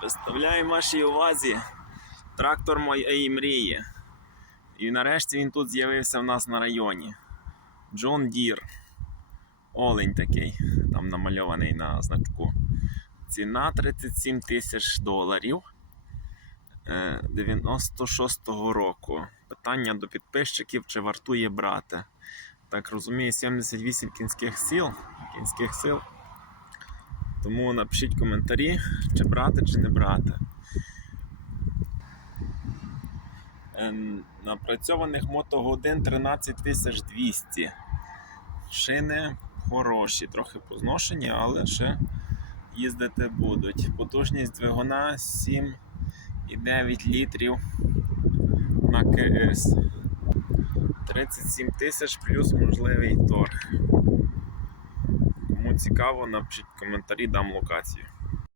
Представляю вашій увазі трактор моєї мрії. І нарешті він тут з'явився в нас на районі. Джон Дір. Олень такий, там намальований на значку. Ціна 37 тисяч доларів е, 96-го року. Питання до підписчиків, чи вартує брати. Так розумію, 78 кінських сил. Кінських сил. Тому напишіть коментарі, чи брати, чи не брати. Е, Напрацьованих мотогодин 13200. Шини хороші, трохи позношені, але ще їздити будуть. Потужність двигуна 7,9 літрів на КС. 37 тисяч плюс можливий торг. Цікаво, напишіть коментарі, дам локацію.